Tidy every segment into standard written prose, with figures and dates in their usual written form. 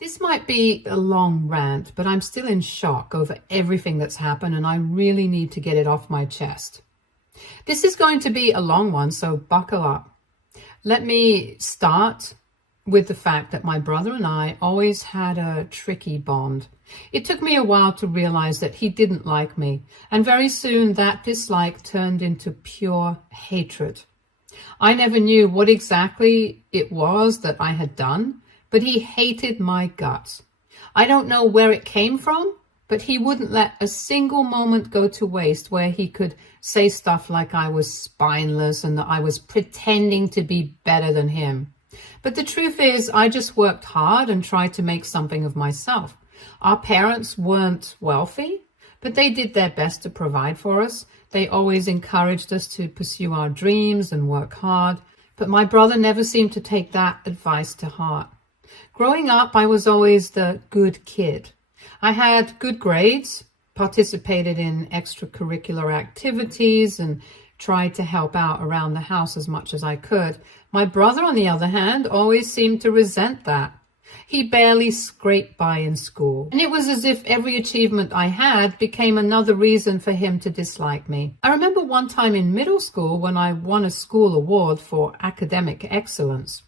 This might be a long rant, but I'm still in shock over everything that's happened and I really need to get it off my chest. This is going to be a long one, so buckle up. Let me start with the fact that my brother and I always had a tricky bond. It took me a while to realize that he didn't like me, and very soon that dislike turned into pure hatred. I never knew what exactly it was that I had done, but he hated my guts. I don't know where it came from, but he wouldn't let a single moment go to waste where he could say stuff like I was spineless and that I was pretending to be better than him. But the truth is, I just worked hard and tried to make something of myself. Our parents weren't wealthy, but they did their best to provide for us. They always encouraged us to pursue our dreams and work hard, but my brother never seemed to take that advice to heart. Growing up, I was always the good kid. I had good grades, participated in extracurricular activities, and tried to help out around the house as much as I could. My brother, on the other hand, always seemed to resent that. He barely scraped by in school, and it was as if every achievement I had became another reason for him to dislike me. I remember one time in middle school when I won a school award for academic excellence.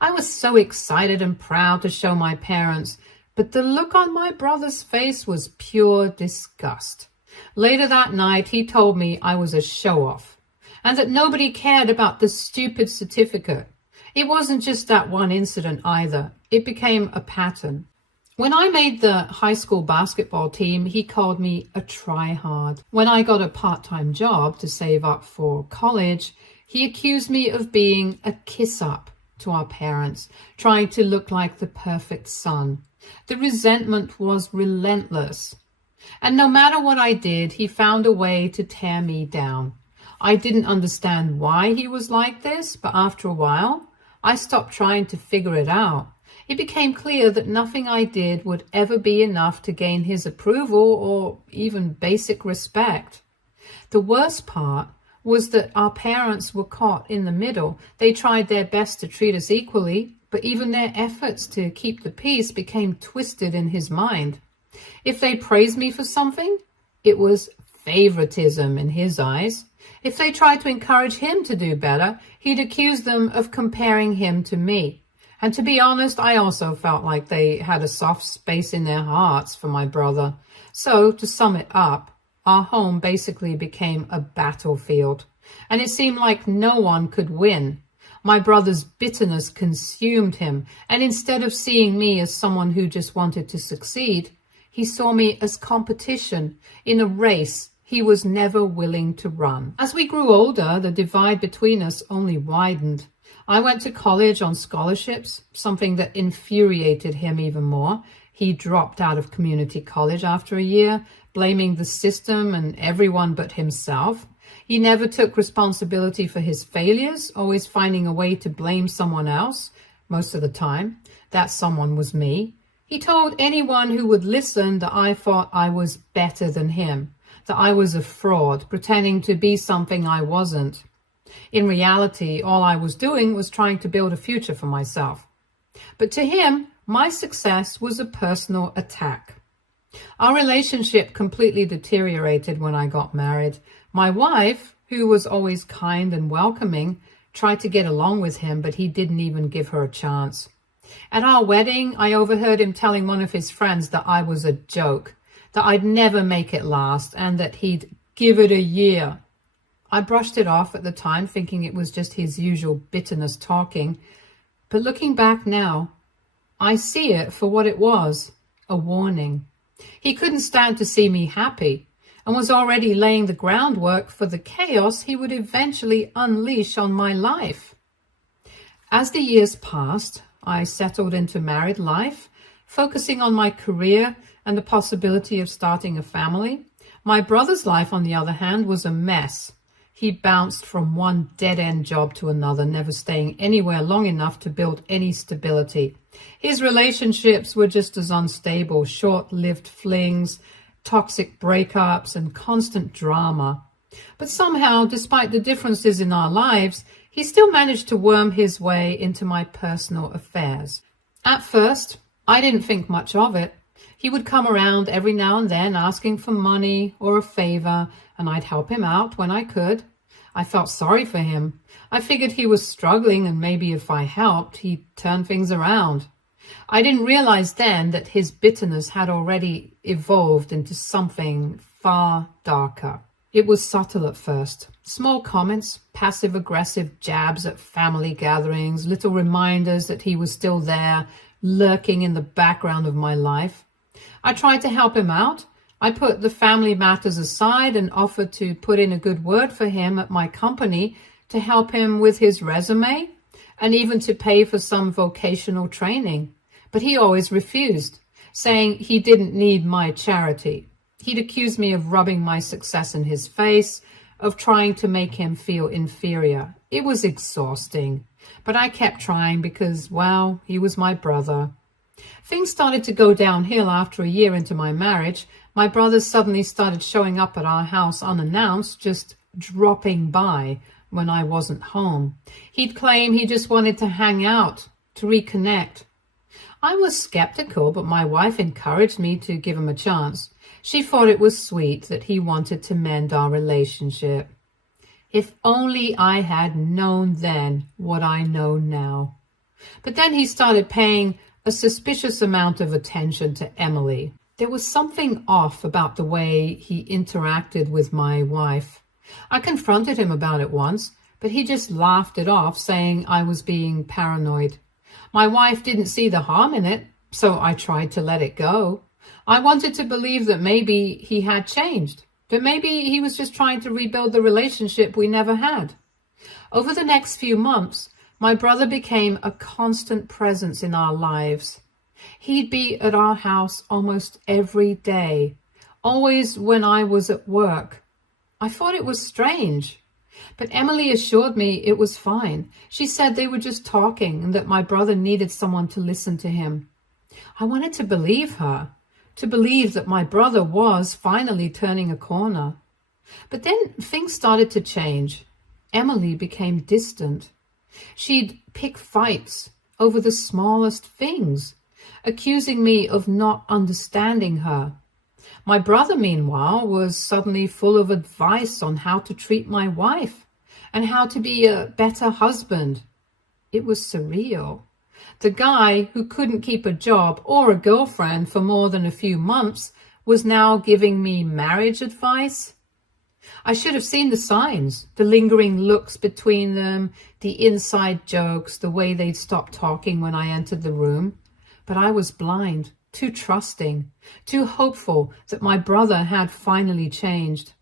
I was so excited and proud to show my parents, but the look on my brother's face was pure disgust. Later that night, he told me I was a show-off and that nobody cared about the stupid certificate. It wasn't just that one incident either. It became a pattern. When I made the high school basketball team, he called me a try-hard. When I got a part-time job to save up for college, he accused me of being a kiss-up to our parents, trying to look like the perfect son. The resentment was relentless. And no matter what I did, he found a way to tear me down. I didn't understand why he was like this, but after a while, I stopped trying to figure it out. It became clear that nothing I did would ever be enough to gain his approval or even basic respect. The worst part was that our parents were caught in the middle. They tried their best to treat us equally, but even their efforts to keep the peace became twisted in his mind. If they praised me for something, it was favoritism in his eyes. If they tried to encourage him to do better, he'd accuse them of comparing him to me. And to be honest, I also felt like they had a soft space in their hearts for my brother. So, to sum it up, our home basically became a battlefield, and it seemed like no one could win. My brother's bitterness consumed him, and instead of seeing me as someone who just wanted to succeed, he saw me as competition in a race he was never willing to run. As we grew older, the divide between us only widened. I went to college on scholarships, something that infuriated him even more. He dropped out of community college after a year, blaming the system and everyone but himself. He never took responsibility for his failures, always finding a way to blame someone else. Most of the time, that someone was me. He told anyone who would listen that I thought I was better than him, that I was a fraud, pretending to be something I wasn't. In reality, all I was doing was trying to build a future for myself. But to him, my success was a personal attack. Our relationship completely deteriorated when I got married. My wife, who was always kind and welcoming, tried to get along with him, but he didn't even give her a chance. At our wedding, I overheard him telling one of his friends that I was a joke, that I'd never make it last, and that he'd give it a year. I brushed it off at the time, thinking it was just his usual bitterness talking. But looking back now, I see it for what it was, a warning. He couldn't stand to see me happy, and was already laying the groundwork for the chaos he would eventually unleash on my life. As the years passed, I settled into married life, focusing on my career and the possibility of starting a family. My brother's life, on the other hand, was a mess. He bounced from one dead-end job to another, never staying anywhere long enough to build any stability. His relationships were just as unstable, short-lived flings, toxic breakups, and constant drama. But somehow, despite the differences in our lives, he still managed to worm his way into my personal affairs. At first, I didn't think much of it. He would come around every now and then asking for money or a favor, and I'd help him out when I could. I felt sorry for him. I figured he was struggling, and maybe if I helped, he'd turn things around. I didn't realize then that his bitterness had already evolved into something far darker. It was subtle at first. Small comments, passive-aggressive jabs at family gatherings, little reminders that he was still there, lurking in the background of my life. I tried to help him out. I put the family matters aside and offered to put in a good word for him at my company to help him with his resume and even to pay for some vocational training. But he always refused, saying he didn't need my charity. He'd accuse me of rubbing my success in his face, of trying to make him feel inferior. It was exhausting, but I kept trying because, well, he was my brother. Things started to go downhill after a year into my marriage. My brother suddenly started showing up at our house unannounced, just dropping by when I wasn't home. He'd claim he just wanted to hang out, to reconnect. I was skeptical, but my wife encouraged me to give him a chance. She thought it was sweet that he wanted to mend our relationship. If only I had known then what I know now. But then he started paying a suspicious amount of attention to Emily. There was something off about the way he interacted with my wife. I confronted him about it once, but he just laughed it off, saying I was being paranoid. My wife didn't see the harm in it, so I tried to let it go. I wanted to believe that maybe he had changed, that maybe he was just trying to rebuild the relationship we never had. Over the next few months, my brother became a constant presence in our lives. He'd be at our house almost every day, always when I was at work. I thought it was strange, but Emily assured me it was fine. She said they were just talking and that my brother needed someone to listen to him. I wanted to believe her, to believe that my brother was finally turning a corner. But then things started to change. Emily became distant. She'd pick fights over the smallest things, accusing me of not understanding her. My brother, meanwhile, was suddenly full of advice on how to treat my wife and how to be a better husband. It was surreal. The guy who couldn't keep a job or a girlfriend for more than a few months was now giving me marriage advice. I should have seen the signs, the lingering looks between them, the inside jokes, the way they'd stop talking when I entered the room. But I was blind, too trusting, too hopeful that my brother had finally changed.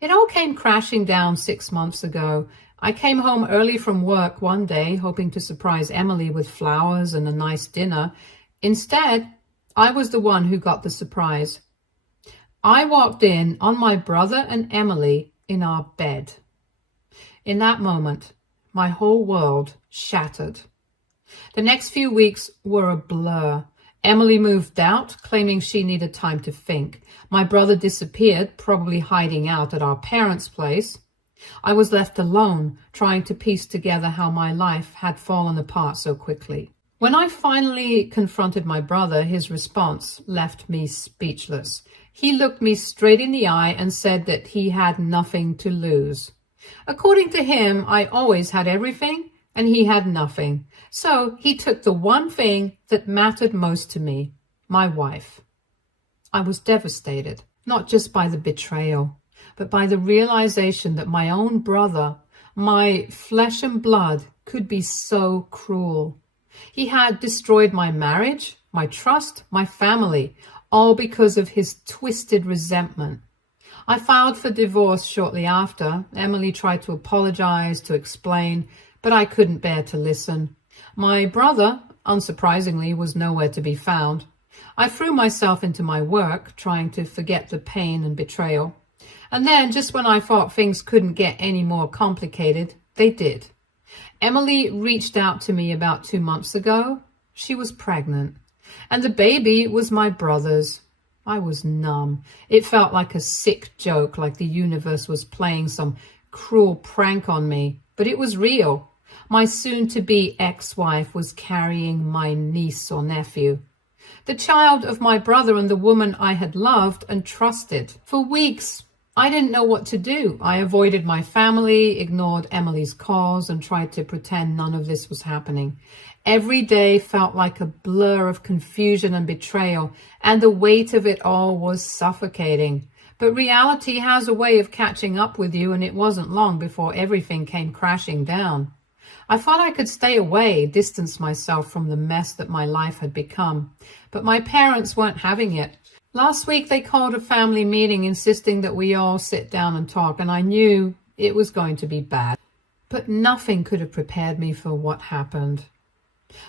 It all came crashing down 6 months ago. I came home early from work one day, hoping to surprise Emily with flowers and a nice dinner. Instead, I was the one who got the surprise. I walked in on my brother and Emily in our bed. In that moment, my whole world shattered. The next few weeks were a blur. Emily moved out, claiming she needed time to think. My brother disappeared, probably hiding out at our parents' place. I was left alone, trying to piece together how my life had fallen apart so quickly. When I finally confronted my brother, his response left me speechless. He looked me straight in the eye and said that he had nothing to lose. According to him, I always had everything and he had nothing. So he took the one thing that mattered most to me, my wife. I was devastated, not just by the betrayal, but by the realization that my own brother, my flesh and blood, could be so cruel. He had destroyed my marriage, my trust, my family, all because of his twisted resentment. I filed for divorce shortly after. Emily tried to apologize, to explain, but I couldn't bear to listen. My brother, unsurprisingly, was nowhere to be found. I threw myself into my work, trying to forget the pain and betrayal. And then, just when I thought things couldn't get any more complicated, they did. Emily reached out to me about 2 months ago. She was pregnant, and the baby was my brother's. I was numb. It felt like a sick joke, like the universe was playing some cruel prank on me. But it was real. My soon-to-be ex-wife was carrying my niece or nephew. The child of my brother and the woman I had loved and trusted. For weeks, I didn't know what to do. I avoided my family, ignored Emily's calls, and tried to pretend none of this was happening. Every day felt like a blur of confusion and betrayal, and the weight of it all was suffocating. But reality has a way of catching up with you, and it wasn't long before everything came crashing down. I thought I could stay away, distance myself from the mess that my life had become. But my parents weren't having it. Last week they called a family meeting insisting that we all sit down and talk, and I knew it was going to be bad. But nothing could have prepared me for what happened.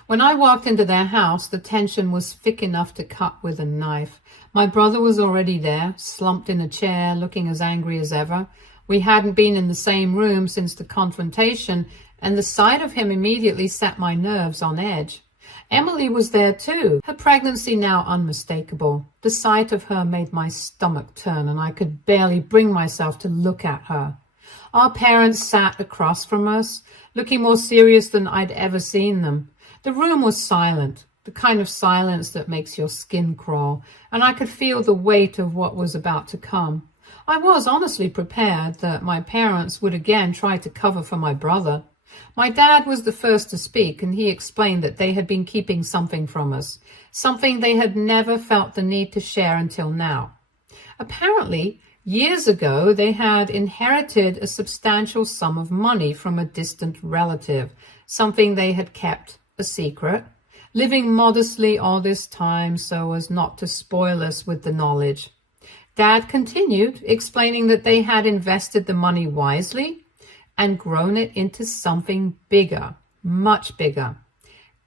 When I walked into their house, the tension was thick enough to cut with a knife. My brother was already there, slumped in a chair, looking as angry as ever. We hadn't been in the same room since the confrontation, and the sight of him immediately set my nerves on edge. Emily was there too, her pregnancy now unmistakable. The sight of her made my stomach turn, and I could barely bring myself to look at her. Our parents sat across from us, looking more serious than I'd ever seen them. The room was silent, the kind of silence that makes your skin crawl, and I could feel the weight of what was about to come. I was honestly prepared that my parents would again try to cover for my brother. My dad was the first to speak, and he explained that they had been keeping something from us, something they had never felt the need to share until now. Apparently, years ago, they had inherited a substantial sum of money from a distant relative, something they had kept a secret, living modestly all this time so as not to spoil us with the knowledge. Dad continued, explaining that they had invested the money wisely and grown it into something bigger, much bigger.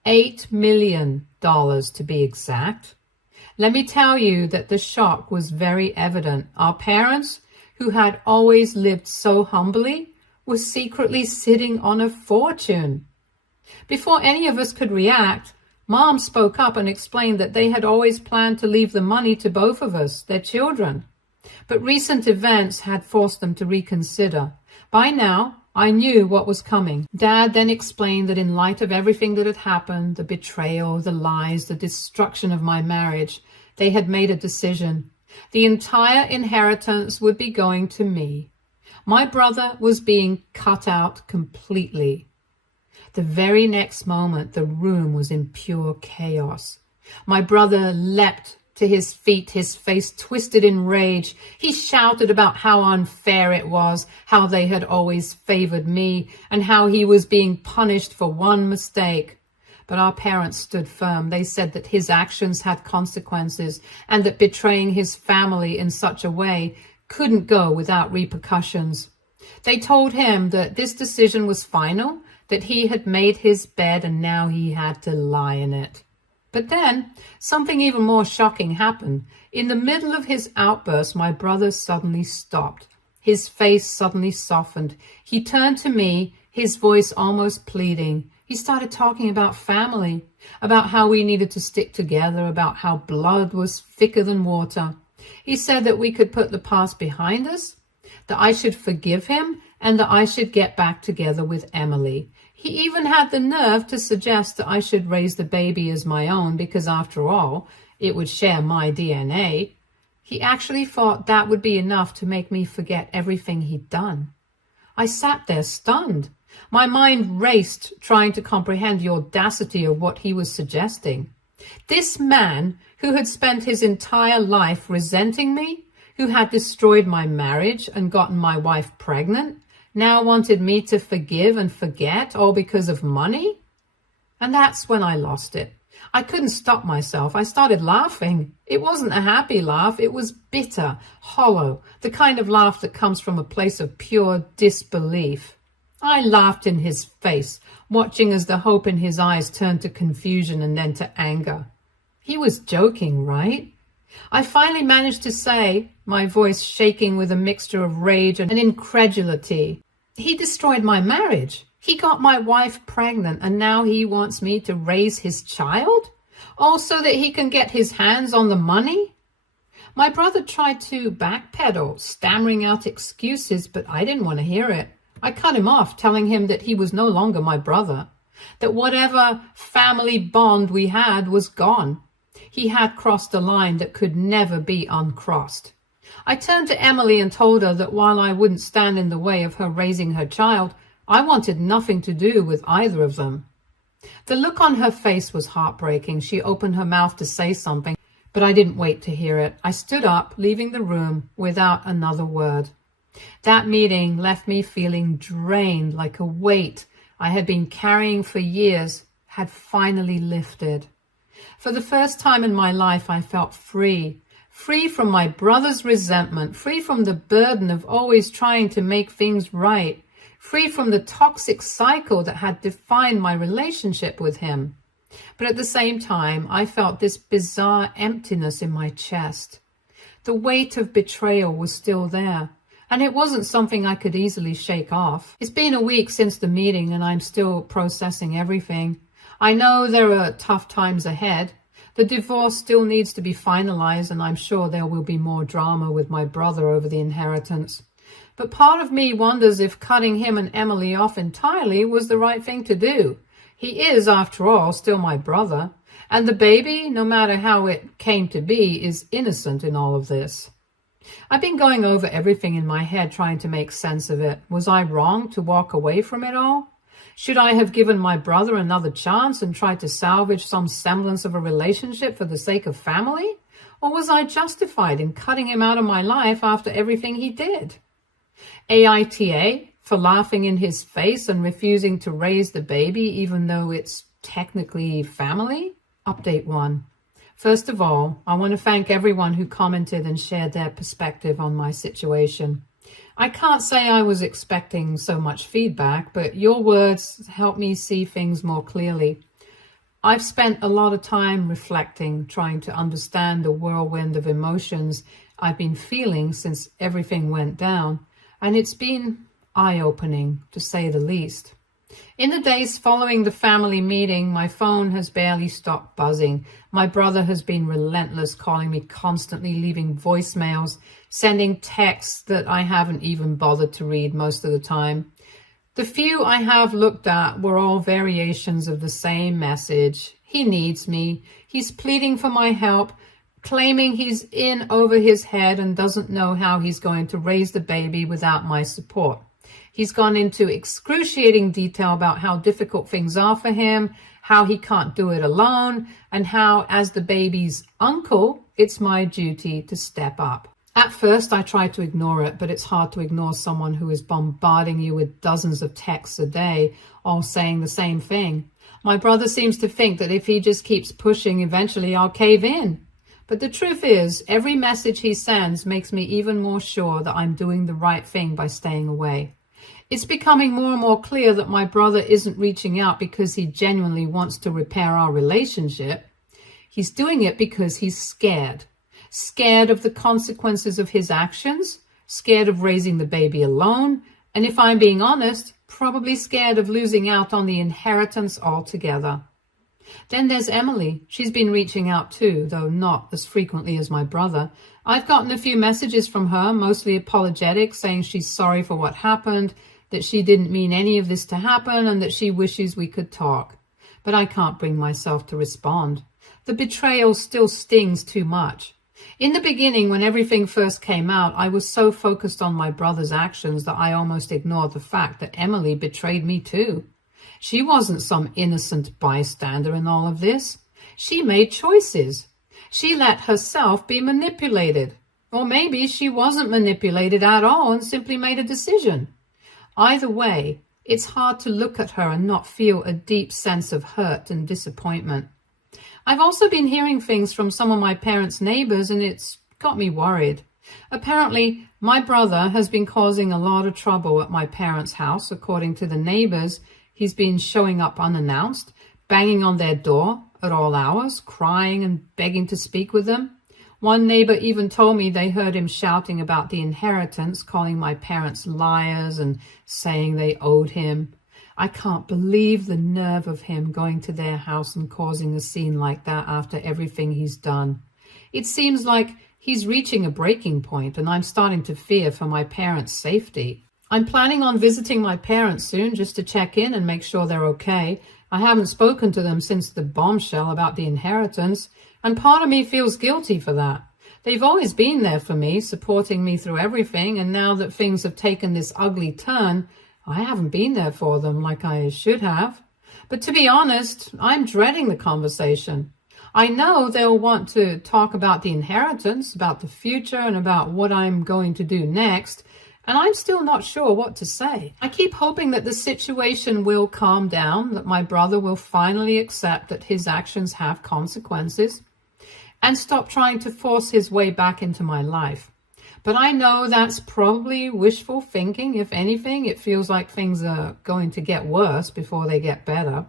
$8 million to be exact. Let me tell you that the shock was very evident. Our parents, who had always lived so humbly, were secretly sitting on a fortune. Before any of us could react, Mom spoke up and explained that they had always planned to leave the money to both of us, their children. But recent events had forced them to reconsider. By now, I knew what was coming. Dad then explained that in light of everything that had happened, the betrayal, the lies, the destruction of my marriage, they had made a decision. The entire inheritance would be going to me. My brother was being cut out completely. The very next moment, the room was in pure chaos. My brother leapt to his feet, his face twisted in rage. He shouted about how unfair it was, how they had always favored me, and how he was being punished for one mistake. But our parents stood firm. They said that his actions had consequences, and that betraying his family in such a way couldn't go without repercussions. They told him that this decision was final, that he had made his bed and now he had to lie in it. But then, something even more shocking happened. In the middle of his outburst, my brother suddenly stopped. His face suddenly softened. He turned to me, his voice almost pleading. He started talking about family, about how we needed to stick together, about how blood was thicker than water. He said that we could put the past behind us, that I should forgive him, and that I should get back together with Emily. He even had the nerve to suggest that I should raise the baby as my own because, after all, it would share my DNA. He actually thought that would be enough to make me forget everything he'd done. I sat there stunned. My mind raced, trying to comprehend the audacity of what he was suggesting. This man, who had spent his entire life resenting me, who had destroyed my marriage and gotten my wife pregnant, now wanted me to forgive and forget, all because of money? And that's when I lost it. I couldn't stop myself. I started laughing. It wasn't a happy laugh. It was bitter, hollow, the kind of laugh that comes from a place of pure disbelief. I laughed in his face, watching as the hope in his eyes turned to confusion and then to anger. He was joking, right? I finally managed to say, my voice shaking with a mixture of rage and incredulity, he destroyed my marriage. He got my wife pregnant, and now he wants me to raise his child? All so that he can get his hands on the money? My brother tried to backpedal, stammering out excuses, but I didn't want to hear it. I cut him off, telling him that he was no longer my brother, that whatever family bond we had was gone. He had crossed a line that could never be uncrossed. I turned to Emily and told her that while I wouldn't stand in the way of her raising her child, I wanted nothing to do with either of them. The look on her face was heartbreaking. She opened her mouth to say something, but I didn't wait to hear it. I stood up, leaving the room without another word. That meeting left me feeling drained, like a weight I had been carrying for years had finally lifted. For the first time in my life, I felt free. Free from my brother's resentment, free from the burden of always trying to make things right, free from the toxic cycle that had defined my relationship with him. But at the same time, I felt this bizarre emptiness in my chest. The weight of betrayal was still there, and it wasn't something I could easily shake off. It's been a week since the meeting, and I'm still processing everything. I know there are tough times ahead. The divorce still needs to be finalized, and I'm sure there will be more drama with my brother over the inheritance. But part of me wonders if cutting him and Emily off entirely was the right thing to do. He is, after all, still my brother, and the baby, no matter how it came to be, is innocent in all of this. I've been going over everything in my head, trying to make sense of it. Was I wrong to walk away from it all? Should I have given my brother another chance and tried to salvage some semblance of a relationship for the sake of family? Or was I justified in cutting him out of my life after everything he did? AITA for laughing in his face and refusing to raise the baby even though it's technically family? Update 1. First of all, I want to thank everyone who commented and shared their perspective on my situation. I can't say I was expecting so much feedback, but your words help me see things more clearly. I've spent a lot of time reflecting, trying to understand the whirlwind of emotions I've been feeling since everything went down, and it's been eye-opening, to say the least. In the days following the family meeting, my phone has barely stopped buzzing. My brother has been relentless, calling me constantly, leaving voicemails, sending texts that I haven't even bothered to read most of the time. The few I have looked at were all variations of the same message. He needs me. He's pleading for my help, claiming he's in over his head and doesn't know how he's going to raise the baby without my support. He's gone into excruciating detail about how difficult things are for him, how he can't do it alone, and how, as the baby's uncle, it's my duty to step up. At first, I tried to ignore it, but it's hard to ignore someone who is bombarding you with dozens of texts a day, all saying the same thing. My brother seems to think that if he just keeps pushing, eventually I'll cave in. But the truth is, every message he sends makes me even more sure that I'm doing the right thing by staying away. It's becoming more and more clear that my brother isn't reaching out because he genuinely wants to repair our relationship. He's doing it because he's scared. Scared of the consequences of his actions, scared of raising the baby alone, and if I'm being honest, probably scared of losing out on the inheritance altogether. Then there's Emily. She's been reaching out too, though not as frequently as my brother. I've gotten a few messages from her, mostly apologetic, saying she's sorry for what happened, that she didn't mean any of this to happen, and that she wishes we could talk. But I can't bring myself to respond. The betrayal still stings too much. In the beginning, when everything first came out, I was so focused on my brother's actions that I almost ignored the fact that Emily betrayed me too. She wasn't some innocent bystander in all of this. She made choices. She let herself be manipulated. Or maybe she wasn't manipulated at all and simply made a decision. Either way, it's hard to look at her and not feel a deep sense of hurt and disappointment. I've also been hearing things from some of my parents' neighbors, and it's got me worried. Apparently, my brother has been causing a lot of trouble at my parents' house. According to the neighbors, he's been showing up unannounced, banging on their door at all hours, crying and begging to speak with them. One neighbor even told me they heard him shouting about the inheritance, calling my parents liars and saying they owed him. I can't believe the nerve of him going to their house and causing a scene like that after everything he's done. It seems like he's reaching a breaking point, and I'm starting to fear for my parents' safety. I'm planning on visiting my parents soon just to check in and make sure they're okay. I haven't spoken to them since the bombshell about the inheritance, And part of me feels guilty for that. They've always been there for me, supporting me through everything, and now that things have taken this ugly turn, I haven't been there for them like I should have. But to be honest, I'm dreading the conversation. I know they'll want to talk about the inheritance, about the future, and about what I'm going to do next, and I'm still not sure what to say. I keep hoping that the situation will calm down, that my brother will finally accept that his actions have consequences, and stop trying to force his way back into my life. But I know that's probably wishful thinking. If anything, it feels like things are going to get worse before they get better.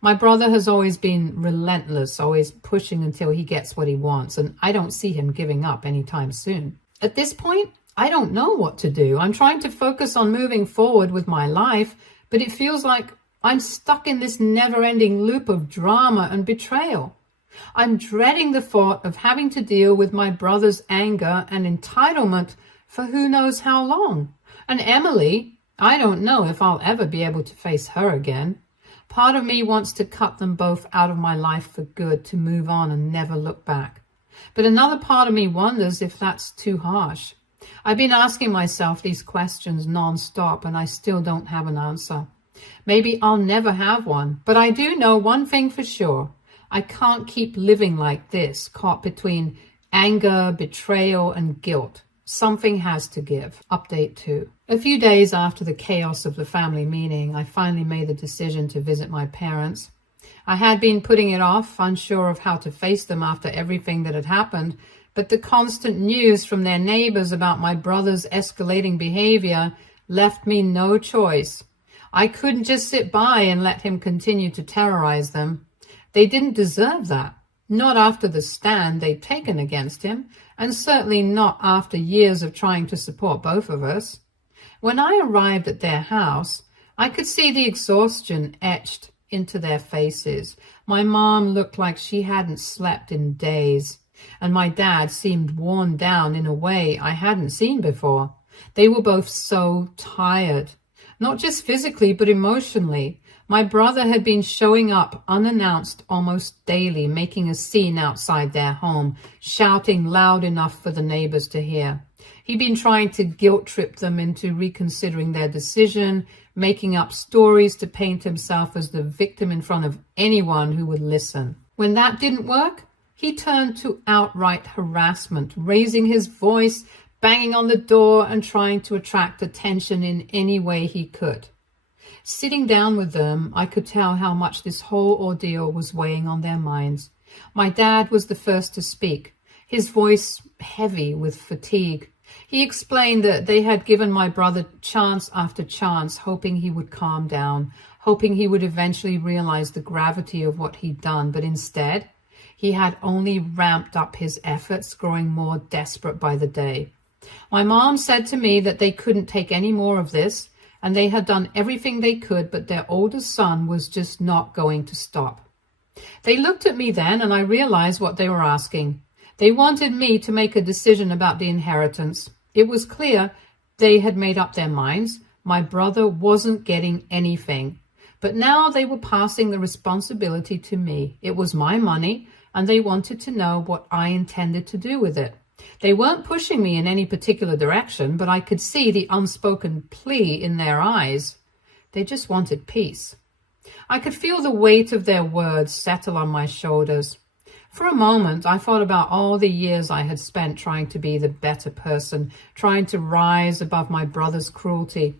My brother has always been relentless, always pushing until he gets what he wants, and I don't see him giving up anytime soon. At this point, I don't know what to do. I'm trying to focus on moving forward with my life, but it feels like I'm stuck in this never-ending loop of drama and betrayal. I'm dreading the thought of having to deal with my brother's anger and entitlement for who knows how long. And Emily, I don't know if I'll ever be able to face her again. Part of me wants to cut them both out of my life for good, to move on and never look back. But another part of me wonders if that's too harsh. I've been asking myself these questions non-stop, and I still don't have an answer. Maybe I'll never have one, but I do know one thing for sure. I can't keep living like this, caught between anger, betrayal, and guilt. Something has to give. Update 2. A few days after the chaos of the family meeting, I finally made the decision to visit my parents. I had been putting it off, unsure of how to face them after everything that had happened, but the constant news from their neighbors about my brother's escalating behavior left me no choice. I couldn't just sit by and let him continue to terrorize them. They didn't deserve that, not after the stand they'd taken against him, and certainly not after years of trying to support both of us. When I arrived at their house, I could see the exhaustion etched into their faces. My mom looked like she hadn't slept in days, and my dad seemed worn down in a way I hadn't seen before. They were both so tired, not just physically, but emotionally. My brother had been showing up unannounced almost daily, making a scene outside their home, shouting loud enough for the neighbors to hear. He'd been trying to guilt-trip them into reconsidering their decision, making up stories to paint himself as the victim in front of anyone who would listen. When that didn't work, he turned to outright harassment, raising his voice, banging on the door, and trying to attract attention in any way he could. Sitting down with them, I could tell how much this whole ordeal was weighing on their minds. My dad was the first to speak, his voice heavy with fatigue. He explained that they had given my brother chance after chance, hoping he would calm down, hoping he would eventually realize the gravity of what he'd done, but instead, he had only ramped up his efforts, growing more desperate by the day. My mom said to me that they couldn't take any more of this, and they had done everything they could, but their oldest son was just not going to stop. They looked at me then, and I realized what they were asking. They wanted me to make a decision about the inheritance. It was clear they had made up their minds. My brother wasn't getting anything. But now they were passing the responsibility to me. It was my money, and they wanted to know what I intended to do with it. They weren't pushing me in any particular direction, but I could see the unspoken plea in their eyes. They just wanted peace. I could feel the weight of their words settle on my shoulders. For a moment, I thought about all the years I had spent trying to be the better person, trying to rise above my brother's cruelty.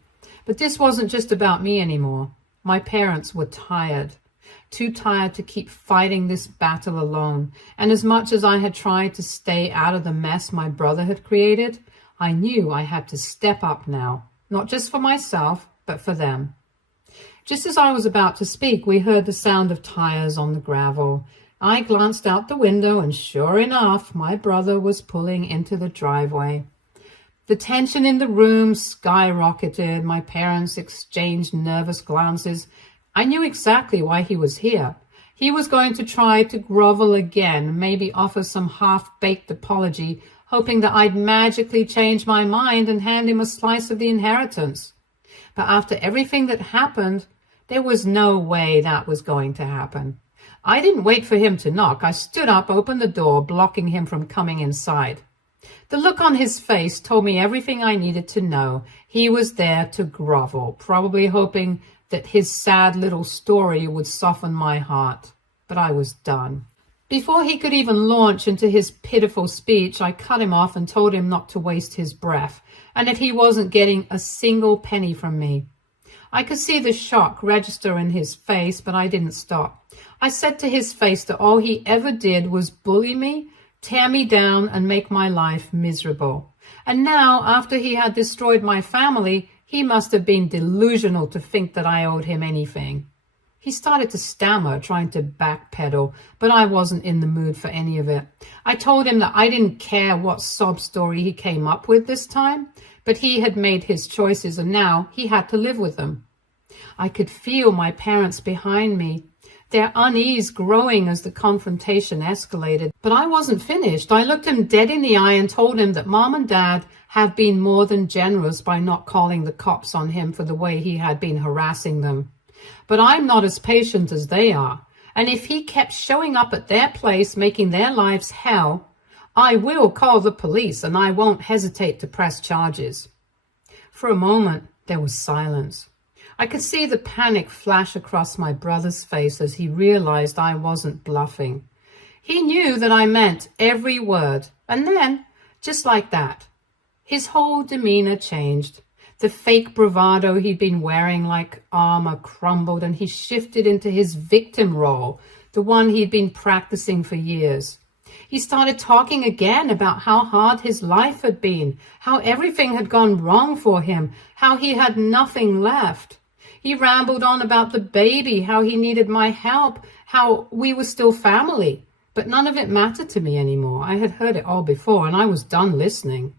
But this wasn't just about me anymore. My parents were tired. Too tired to keep fighting this battle alone. And as much as I had tried to stay out of the mess my brother had created, I knew I had to step up now, not just for myself, but for them. Just as I was about to speak, we heard the sound of tires on the gravel. I glanced out the window, and sure enough, my brother was pulling into the driveway. The tension in the room skyrocketed. My parents exchanged nervous glances. I knew exactly why he was here. He was going to try to grovel again, maybe offer some half-baked apology, hoping that I'd magically change my mind and hand him a slice of the inheritance. But after everything that happened, there was no way that was going to happen. I didn't wait for him to knock. I stood up, opened the door, blocking him from coming inside. The look on his face told me everything I needed to know. He was there to grovel, probably hoping that his sad little story would soften my heart. But I was done. Before he could even launch into his pitiful speech, I cut him off and told him not to waste his breath, and that he wasn't getting a single penny from me. I could see the shock register in his face, but I didn't stop. I said to his face that all he ever did was bully me, tear me down, and make my life miserable. And now, after he had destroyed my family, he must have been delusional to think that I owed him anything. He started to stammer, trying to backpedal, but I wasn't in the mood for any of it. I told him that I didn't care what sob story he came up with this time, but he had made his choices and now he had to live with them. I could feel my parents behind me, their unease growing as the confrontation escalated. But I wasn't finished. I looked him dead in the eye and told him that Mom and Dad have been more than generous by not calling the cops on him for the way he had been harassing them. But I'm not as patient as they are, and if he kept showing up at their place, making their lives hell, I will call the police and I won't hesitate to press charges. For a moment, there was silence. I could see the panic flash across my brother's face as he realized I wasn't bluffing. He knew that I meant every word, and then, just like that, his whole demeanor changed. The fake bravado he'd been wearing like armor crumbled, and he shifted into his victim role, the one he'd been practicing for years. He started talking again about how hard his life had been, how everything had gone wrong for him, how he had nothing left. He rambled on about the baby, how he needed my help, how we were still family. But none of it mattered to me anymore. I had heard it all before, and I was done listening.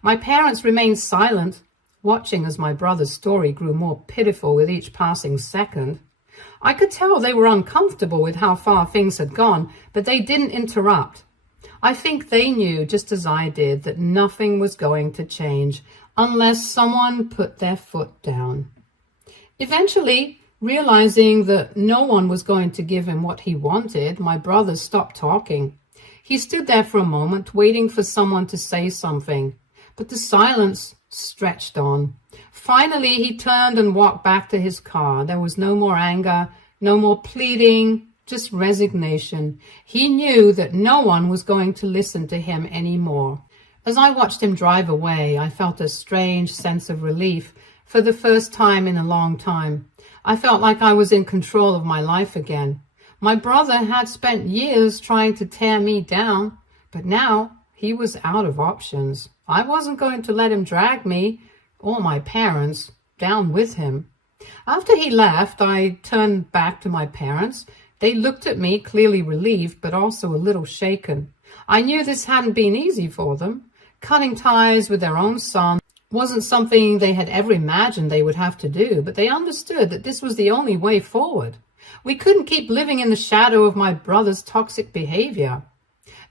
My parents remained silent, watching as my brother's story grew more pitiful with each passing second. I could tell they were uncomfortable with how far things had gone, but they didn't interrupt. I think they knew, just as I did, that nothing was going to change unless someone put their foot down. Eventually, realizing that no one was going to give him what he wanted, my brother stopped talking. He stood there for a moment, waiting for someone to say something, but the silence stretched on. Finally, he turned and walked back to his car. There was no more anger, no more pleading, just resignation. He knew that no one was going to listen to him anymore. As I watched him drive away, I felt a strange sense of relief for the first time in a long time. I felt like I was in control of my life again. My brother had spent years trying to tear me down, but now he was out of options. I wasn't going to let him drag me, or my parents, down with him. After he left, I turned back to my parents. They looked at me, clearly relieved, but also a little shaken. I knew this hadn't been easy for them. Cutting ties with their own son wasn't something they had ever imagined they would have to do, but they understood that this was the only way forward. We couldn't keep living in the shadow of my brother's toxic behavior.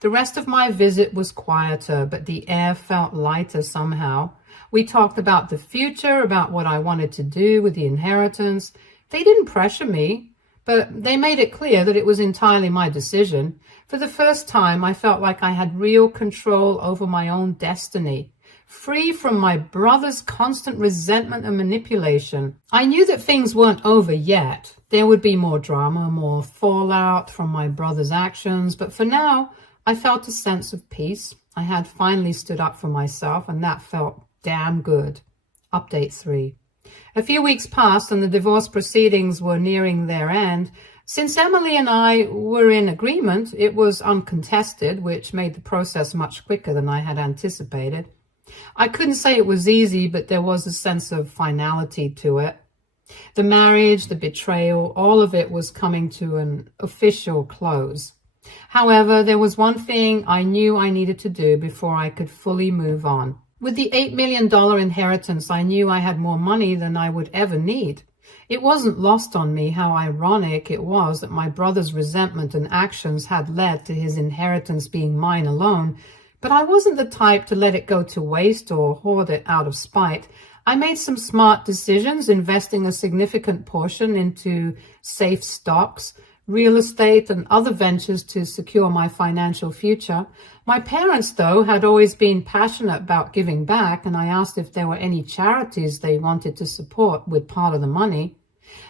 The rest of my visit was quieter, but the air felt lighter somehow. We talked about the future, about what I wanted to do with the inheritance. They didn't pressure me, but they made it clear that it was entirely my decision. For the first time, I felt like I had real control over my own destiny, free from my brother's constant resentment and manipulation. I knew that things weren't over yet. There would be more drama, more fallout from my brother's actions, but for now, I felt a sense of peace. I had finally stood up for myself, and that felt damn good. Update 3. A few weeks passed and the divorce proceedings were nearing their end. Since Emily and I were in agreement, it was uncontested, which made the process much quicker than I had anticipated. I couldn't say it was easy, but there was a sense of finality to it. The marriage, the betrayal, all of it was coming to an official close. However, there was one thing I knew I needed to do before I could fully move on. With the $8 million inheritance, I knew I had more money than I would ever need. It wasn't lost on me how ironic it was that my brother's resentment and actions had led to his inheritance being mine alone, but I wasn't the type to let it go to waste or hoard it out of spite. I made some smart decisions, investing a significant portion into safe stocks, real estate, and other ventures to secure my financial future. My parents, though, had always been passionate about giving back, and I asked if there were any charities they wanted to support with part of the money.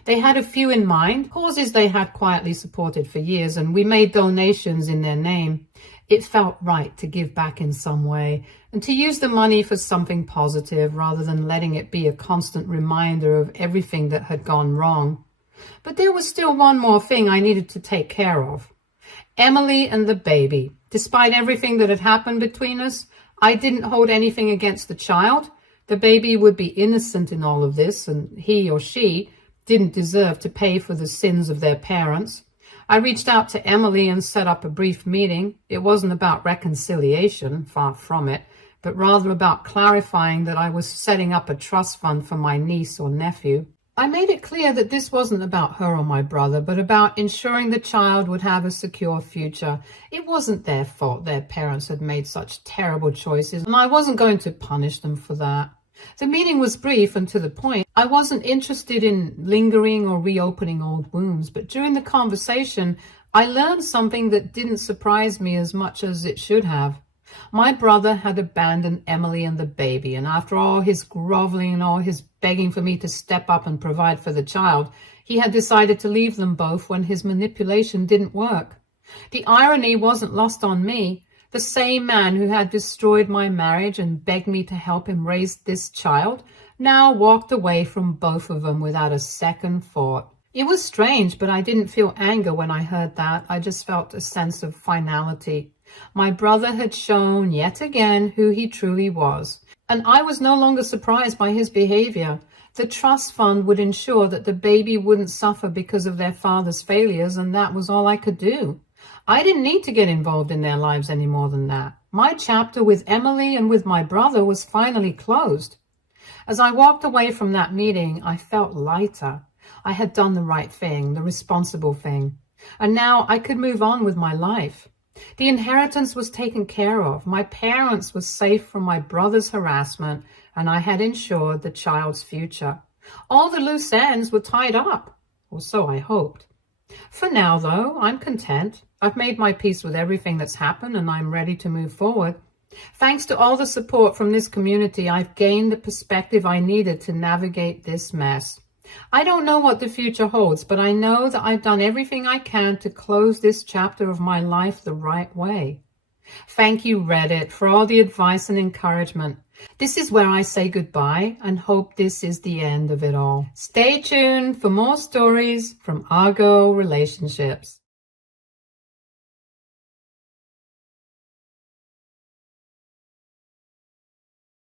They had a few in mind, causes they had quietly supported for years, and we made donations in their name. It felt right to give back in some way and to use the money for something positive rather than letting it be a constant reminder of everything that had gone wrong. But there was still one more thing I needed to take care of. Emily and the baby. Despite everything that had happened between us, I didn't hold anything against the child. The baby would be innocent in all of this, and he or she didn't deserve to pay for the sins of their parents. I reached out to Emily and set up a brief meeting. It wasn't about reconciliation, far from it, but rather about clarifying that I was setting up a trust fund for my niece or nephew. I made it clear that this wasn't about her or my brother, but about ensuring the child would have a secure future. It wasn't their fault their parents had made such terrible choices, and I wasn't going to punish them for that. The meeting was brief and to the point. I wasn't interested in lingering or reopening old wounds, but during the conversation, I learned something that didn't surprise me as much as it should have. My brother had abandoned Emily and the baby, and after all his groveling and all his begging for me to step up and provide for the child, he had decided to leave them both when his manipulation didn't work. The irony wasn't lost on me. The same man who had destroyed my marriage and begged me to help him raise this child now walked away from both of them without a second thought. It was strange, but I didn't feel anger when I heard that. I just felt a sense of finality. My brother had shown yet again who he truly was, and I was no longer surprised by his behavior. The trust fund would ensure that the baby wouldn't suffer because of their father's failures, and that was all I could do. I didn't need to get involved in their lives any more than that. My chapter with Emily and with my brother was finally closed. As I walked away from that meeting, I felt lighter. I had done the right thing, the responsible thing, and now I could move on with my life. The inheritance was taken care of. My parents were safe from my brother's harassment, and I had ensured the child's future. All the loose ends were tied up, or so I hoped. For now, though, I'm content. I've made my peace with everything that's happened, and I'm ready to move forward. Thanks to all the support from this community, I've gained the perspective I needed to navigate this mess. I don't know what the future holds, but I know that I've done everything I can to close this chapter of my life the right way. Thank you, Reddit, for all the advice and encouragement. This is where I say goodbye and hope this is the end of it all. Stay tuned for more stories from Argo Relationships.